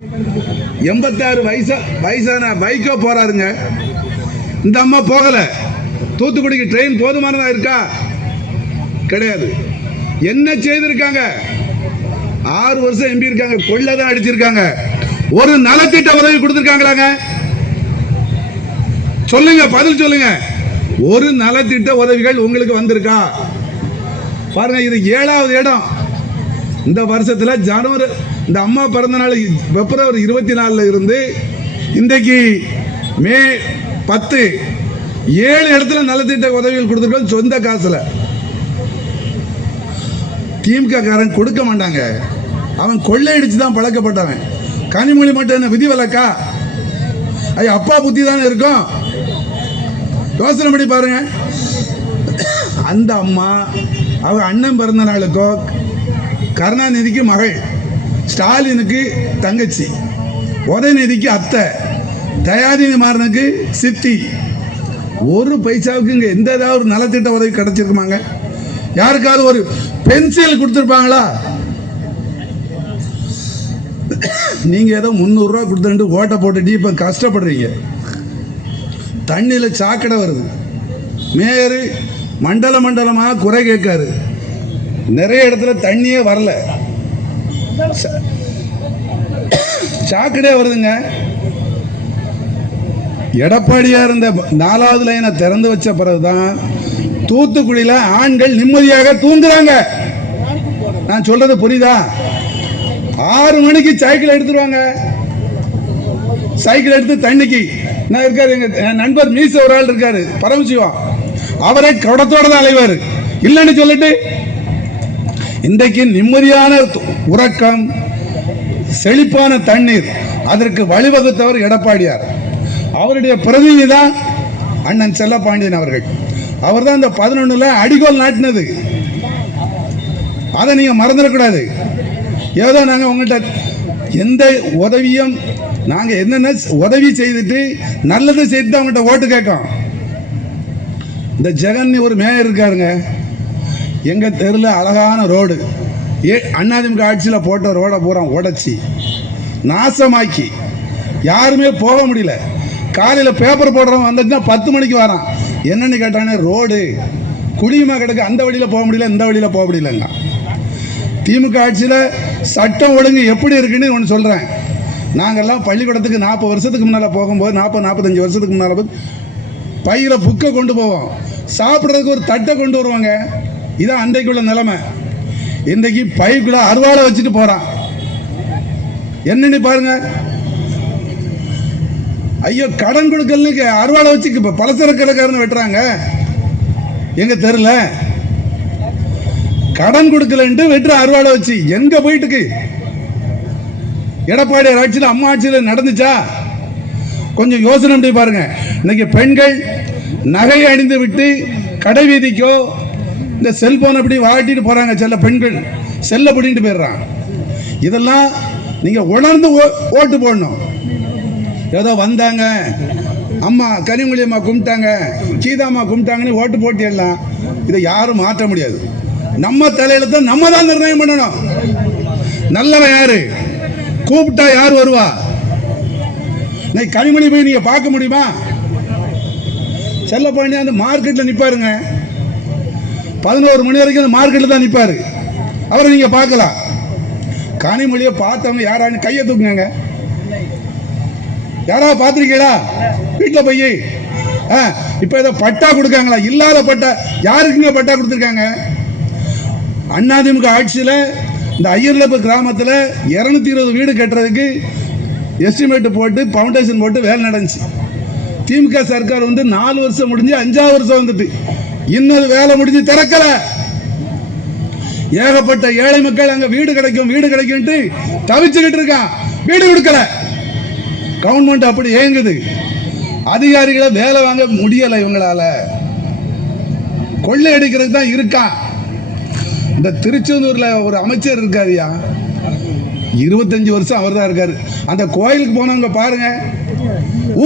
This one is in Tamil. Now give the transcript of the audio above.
86 வயசான வைகோ போறாருங்க. இந்த அம்மா போகல. தூத்துக்குடிக்கு ட்ரெயின் போதுமானதா இருக்கா? கிடையாது. என்ன செய்திருக்காங்க? 6 வருஷம் எம்பி இருக்காங்க, கொள்ளதான் அடிச்சிருக்காங்க. ஒரு நலத்திட்ட உதவி கொடுத்திருக்காங்களாங்க? சொல்லுங்க, பதில் சொல்லுங்க. ஒரு நலத்திட்ட உதவிகள் உங்களுக்கு வந்திருக்கா? பாருங்க, இது 7வது இடம். இந்த வருஷத்துல ஜனவரி, இந்த அம்மா பிறந்த நாள் பிப்ரவரி 24 இருந்து இன்றைக்கு மே 10, 7 இடத்துல நலத்திட்ட உதவிகள் கொடுத்துருக்கோம். சொந்த காசுல. திமுக காரன் கொடுக்க மாட்டாங்க. அவன் கொள்ளையடிச்சு தான் பழக்கப்பட்டவன். கனிமொழி மட்டும் என்ன விதிவிலக்கா? ஐயா, அப்பா புத்தி தானே இருக்கும். யோசனை பண்ணி பாருங்க. அந்த அம்மா அவங்க அண்ணன் பிறந்த நாளுக்கோ, கருணாநிதிக்கு மகள், ஸ்டாலினுக்கு தங்கச்சி, உதயநிதிக்கு அத்தை, தயாநிதி மாறனுக்கு சித்தி, ஒரு பைசாவுக்கு இங்க எந்த ஏதாவது ஒரு நலத்திட்ட உதவி கிடைச்சிருக்குமாங்க? யாருக்காவது ஒரு பென்சில் கொடுத்துருப்பாங்களா? நீங்க ஏதோ 300 ரூபா கொடுத்துட்டு ஓட்டை போட்டுட்டு இப்ப கஷ்டப்படுறீங்க. தண்ணியில சாக்கடை வருது. மேயரு மண்டலமா குறை கேட்காரு. நிறைய இடத்துல தண்ணியே வரல, சாக்கடை வருதுங்க. எடப்பாடியா இருந்த 4வது லைனை திறந்து வச்ச பிறகுதான் தூத்துக்குடியில ஆண்கள் நிம்மதியாக தூங்குறாங்க. நான் சொல்றது புரியுதா? 6 மணிக்கு சைக்கிள் எடுத்துருவாங்க. சைக்கிள் எடுத்து தண்ணிக்கு நான் இருக்காரு, எங்க நண்பர் மீச ஒரு ஆள் இருக்காரு, பரமசிவம், அவரை குடத்தோட தான் அலைவாரு. இல்லைன்னு சொல்லிட்டு இன்றைக்கு நிம்மதியான உறக்கம், செழிப்பான தண்ணீர், அதற்கு வழிவகுத்தவர் எடப்பாடியார். அவருடைய பிரதிநிதி தான் அண்ணன் செல்லப்பாண்டியன் அவர்கள். அவர் தான் இந்த 11ல அடிகோல் நாட்டினது. அதை நீங்க மறந்துடக்கூடாது. ஏதோ நாங்க உங்கள்கிட்ட எந்த உதவியும், நாங்க என்னென்ன உதவி செய்துட்டு நல்லது செய்துட்டு அவங்கள்ட்ட ஓட்டு கேட்கோம். இந்த ஜெகன் ஒரு மேயர் இருக்காருங்க, எங்க தெருல அழகான ரோடு, அதிமுக ஆட்சியில் போட்ட ரோடை பூரா உடைச்சி நாசமாக்கி யாருமே போக முடியல. காலையில் பேப்பர் போடுறவங்க வந்துச்சுன்னா 10 மணிக்கு வரான். என்னன்னு கேட்டானே, ரோடு குடியுமா கிடக்கு, அந்த வழியில் போக முடியல, இந்த வழியில் போக முடியலங்க. திமுக ஆட்சியில் சட்டம் ஒழுங்கு எப்படி இருக்குன்னு ஒன்று சொல்கிறேன். நாங்கள்லாம் பள்ளிக்கூடத்துக்கு 40 வருஷத்துக்கு முன்னால் போகும்போது, 40-45 வருஷத்துக்கு முன்னால் பையில புக்கை கொண்டு போவோம், சாப்பிட்றதுக்கு ஒரு தட்டை கொண்டு வருவாங்க. இதான் அன்றைக்குள்ள நிலைமை. இன்றைக்கு பைக்குள்ள அருவாளை வச்சுட்டு போறான். என்னன்னு பாருங்க. ஐயோ, கடன் கொடுக்கலன்னு அருவாளை வச்சு பலசரக்கு கடைக்காரன்னு வெட்டுறாங்க. எங்க தெருல கடன் கொடுக்கலன்ட்டு வெட்டுற அருவாளை வச்சு. எங்க போயிட்டு எடப்பாடி ஆட்சியில், அம்மா ஆட்சியில் நடந்துச்சா? கொஞ்சம் யோசனை பண்ணி பாருங்க. இன்னைக்கு பெண்கள் நகை அணிந்து விட்டு கடை வீதிக்கோ இந்த செல்போன் அப்படி வாட்டிட்டு போறாங்க. சில பெண்கள் செல்ல பிடிட்டு போயிடுறான். இதெல்லாம் நீங்க உணர்ந்து ஓட்டு போடணும். ஏதோ வந்தாங்க, அம்மா கனிமொழி அம்மா கும்பிட்டாங்க, கீதாம்மா கும்பிட்டாங்கன்னு ஓட்டு போட்டிடலாம். இதை யாரும் மாற்ற முடியாது. நம்ம தலையில தான் நம்ம தான் நிர்ணயம் பண்ணணும். நல்லவன் யாரு, கூப்பிட்டா யார் வருவா? கனிமொழி போய் நீங்க பார்க்க முடியுமா? செல்லப்பாண்டி அந்த மார்க்கெட்ல நிப்பாருங்க. 11 மணி வரைக்கும் அந்த மார்க்கெட்ல தான் நிப்பாரு. அவரை நீங்க பார்க்கலாம். கனிமொழியை பார்த்தவங்க யாரான்னு கையை தூக்குங்க. யாரா பார்த்திருக்கீங்களா? வீட்டில் போய் இப்ப ஏதோ பட்டா கொடுக்காங்களா? இல்லாத பட்டா யாருக்குங்க பட்டா கொடுத்துருக்காங்க? அதிமுக ஆட்சியில் இந்த ஐயர்லப்பு கிராமத்தில் 220 வீடு கட்டுறதுக்கு எஸ்டிமேட் போட்டு பவுண்டேஷன் போட்டு வேலை நடந்துச்சு. திமுக சர்க்கார் வந்து 4 வருஷம் முடிஞ்சு 5வது வருஷம் வந்துட்டு இன்னும் வேலை முடிஞ்சு திறக்கல. ஏகப்பட்ட ஏழை மக்கள் அங்க வீடு கிடைக்கும் வீடு கிடைக்கும் தவிச்சுக்கிட்டு இருக்கான். வீடு கொடுக்கல. கவர்மெண்ட் அப்படி ஏங்குது. அதிகாரிகளை வேலை வாங்க முடியல. இவங்களால கொள்ளை அடிக்கிறது தான் இருக்கான். இந்த திருச்செந்தூர்ல ஒரு அமைச்சர் இருக்காருயா, 25 வருஷம் அவர் தான் இருக்காரு. அந்த கோயிலுக்கு போனவங்க பாருங்க,